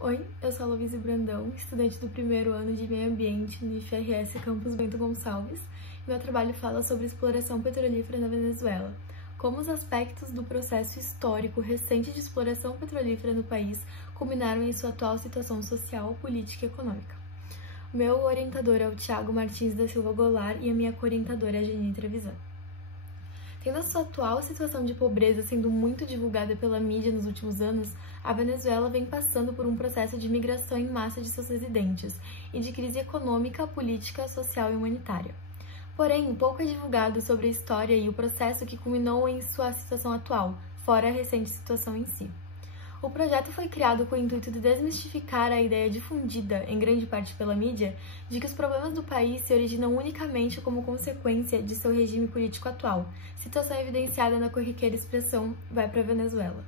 Oi, eu sou a Lovise Brandão, estudante do primeiro ano de Meio Ambiente no IFRS Campus Bento Gonçalves. Meu trabalho fala sobre exploração petrolífera na Venezuela, como os aspectos do processo histórico recente de exploração petrolífera no país culminaram em sua atual situação social, política e econômica. O meu orientador é o Thiago Martins da Silva Goulart e a minha co-orientadora é a Janine Trevisan. Tendo a sua atual situação de pobreza sendo muito divulgada pela mídia nos últimos anos, a Venezuela vem passando por um processo de migração em massa de seus residentes e de crise econômica, política, social e humanitária. Porém, pouco é divulgado sobre a história e o processo que culminou em sua situação atual, fora a recente situação em si. O projeto foi criado com o intuito de desmistificar a ideia difundida, em grande parte pela mídia, de que os problemas do país se originam unicamente como consequência de seu regime político atual, situação evidenciada na corriqueira expressão "vai pra Venezuela",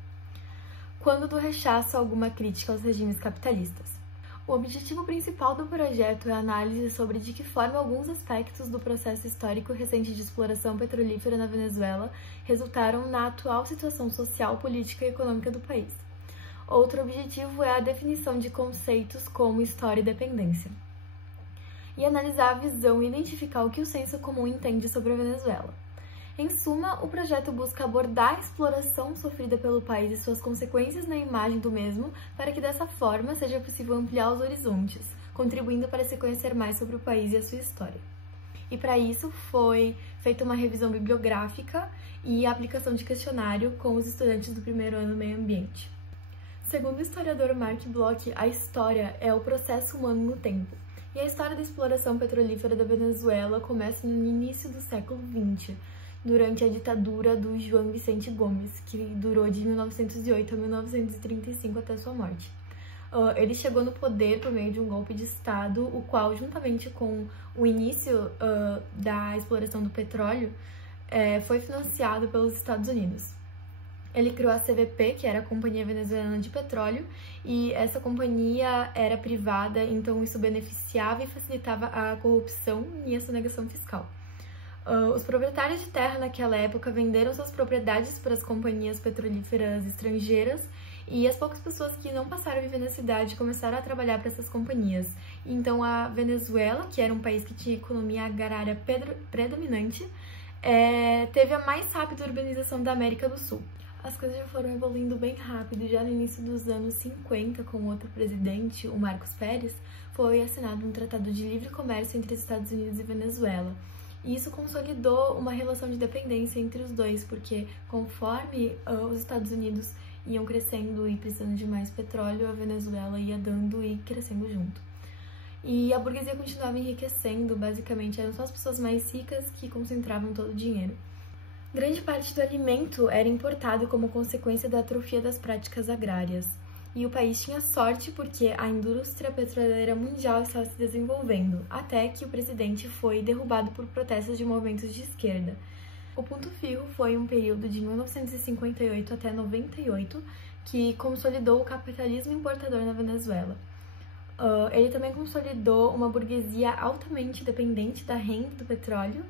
quando do rechaço a alguma crítica aos regimes capitalistas. O objetivo principal do projeto é a análise sobre de que forma alguns aspectos do processo histórico recente de exploração petrolífera na Venezuela resultaram na atual situação social, política e econômica do país. Outro objetivo é a definição de conceitos como história e dependência, e analisar a visão e identificar o que o senso comum entende sobre a Venezuela. Em suma, o projeto busca abordar a exploração sofrida pelo país e suas consequências na imagem do mesmo, para que dessa forma seja possível ampliar os horizontes, contribuindo para se conhecer mais sobre o país e a sua história. E para isso foi feita uma revisão bibliográfica e a aplicação de questionário com os estudantes do primeiro ano Meio Ambiente. Segundo o historiador Mark Bloch, a história é o processo humano no tempo. E a história da exploração petrolífera da Venezuela começa no início do século XX, durante a ditadura do João Vicente Gomes, que durou de 1908 a 1935 até sua morte. Ele chegou no poder por meio de um golpe de Estado, o qual, juntamente com o início da exploração do petróleo, foi financiado pelos Estados Unidos. Ele criou a CVP, que era a Companhia Venezuelana de Petróleo, e essa companhia era privada, então isso beneficiava e facilitava a corrupção e a sonegação fiscal. Os proprietários de terra naquela época venderam suas propriedades para as companhias petrolíferas estrangeiras e as poucas pessoas que não passaram a viver na cidade começaram a trabalhar para essas companhias. Então a Venezuela, que era um país que tinha economia agrária predominante, teve a mais rápida urbanização da América do Sul. As coisas já foram evoluindo bem rápido. Já no início dos anos 50, com outro presidente, o Marcos Pérez, foi assinado um tratado de livre comércio entre os Estados Unidos e Venezuela. E isso consolidou uma relação de dependência entre os dois, porque conforme os Estados Unidos iam crescendo e precisando de mais petróleo, a Venezuela ia dando e crescendo junto. E a burguesia continuava enriquecendo, basicamente eram só as pessoas mais ricas que concentravam todo o dinheiro. Grande parte do alimento era importado como consequência da atrofia das práticas agrárias. E o país tinha sorte porque a indústria petroleira mundial estava se desenvolvendo, até que o presidente foi derrubado por protestos de movimentos de esquerda. O Ponto Fijo foi um período de 1958 até 98 que consolidou o capitalismo importador na Venezuela. Ele também consolidou uma burguesia altamente dependente da renda do petróleo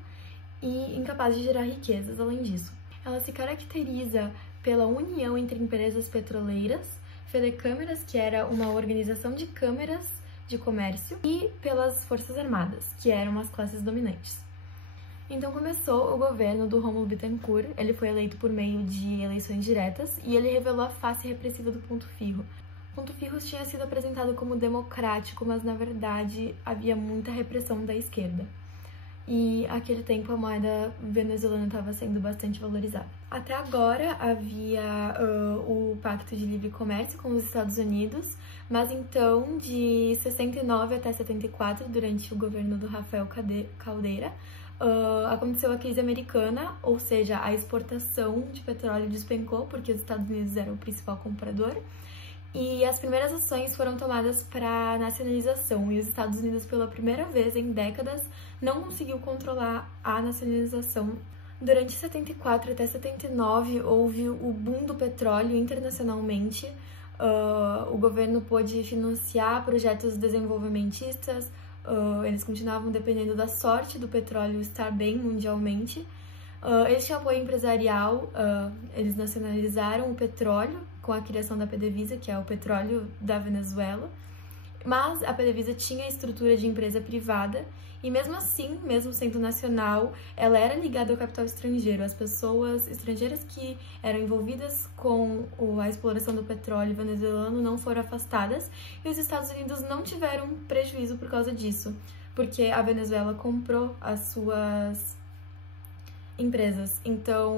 e incapaz de gerar riquezas. Além disso, ela se caracteriza pela união entre empresas petroleiras, Fedecâmeras, que era uma organização de câmeras de comércio, e pelas Forças Armadas, que eram as classes dominantes. Então começou o governo do Rómulo Bittencourt. Ele foi eleito por meio de eleições diretas e ele revelou a face repressiva do Ponto Fijo. O Ponto Fijo tinha sido apresentado como democrático, mas na verdade havia muita repressão da esquerda. E naquele tempo a moeda venezuelana estava sendo bastante valorizada. Até agora havia o Pacto de Livre Comércio com os Estados Unidos, mas então de 69 até 74, durante o governo do Rafael Caldeira, aconteceu a crise americana, ou seja, a exportação de petróleo despencou porque os Estados Unidos eram o principal comprador. E as primeiras ações foram tomadas para nacionalização, e os Estados Unidos, pela primeira vez em décadas, não conseguiu controlar a nacionalização. Durante 74 até 79, houve o boom do petróleo internacionalmente. O governo pôde financiar projetos desenvolvimentistas, eles continuavam dependendo da sorte do petróleo estar bem mundialmente, Eles tinham apoio empresarial, eles nacionalizaram o petróleo com a criação da PDVSA, que é o petróleo da Venezuela, mas a PDVSA tinha a estrutura de empresa privada e mesmo assim, mesmo sendo nacional, ela era ligada ao capital estrangeiro. As pessoas estrangeiras que eram envolvidas com a exploração do petróleo venezuelano não foram afastadas e os Estados Unidos não tiveram prejuízo por causa disso, porque a Venezuela comprou as suas empresas. Então,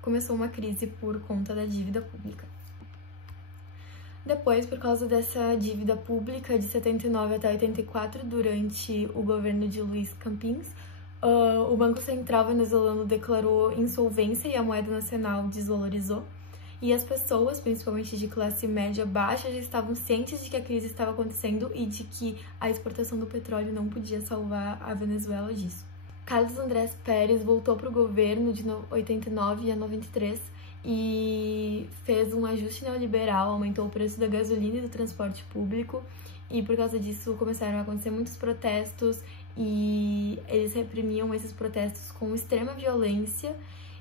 começou uma crise por conta da dívida pública. Depois, por causa dessa dívida pública de 79 até 84, durante o governo de Luiz Campins, o Banco Central venezuelano declarou insolvência e a moeda nacional desvalorizou. E as pessoas, principalmente de classe média baixa, já estavam cientes de que a crise estava acontecendo e de que a exportação do petróleo não podia salvar a Venezuela disso. Carlos Andrés Pérez voltou para o governo de 89 a 93 e fez um ajuste neoliberal, aumentou o preço da gasolina e do transporte público, e por causa disso começaram a acontecer muitos protestos e eles reprimiam esses protestos com extrema violência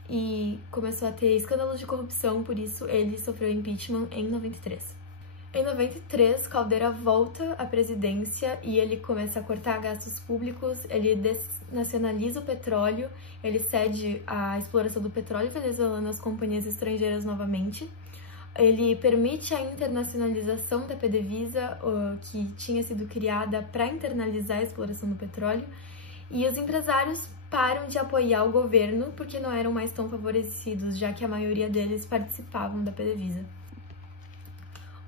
e começou a ter escândalos de corrupção, por isso ele sofreu impeachment em 93. Em 93, Caldeira volta à presidência e ele começa a cortar gastos públicos, ele nacionaliza o petróleo, ele cede a exploração do petróleo venezuelano às companhias estrangeiras novamente, ele permite a internacionalização da PDVSA, que tinha sido criada para internalizar a exploração do petróleo, e os empresários param de apoiar o governo porque não eram mais tão favorecidos, já que a maioria deles participavam da PDVSA.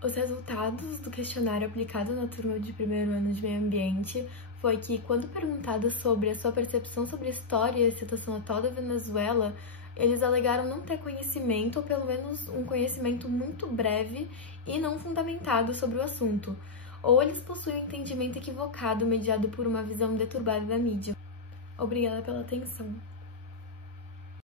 Os resultados do questionário aplicado na turma de primeiro ano de meio ambiente foi que, quando perguntados sobre a sua percepção sobre a história e a situação atual da Venezuela, eles alegaram não ter conhecimento, ou pelo menos um conhecimento muito breve e não fundamentado sobre o assunto, ou eles possuem um entendimento equivocado mediado por uma visão deturbada da mídia. Obrigada pela atenção.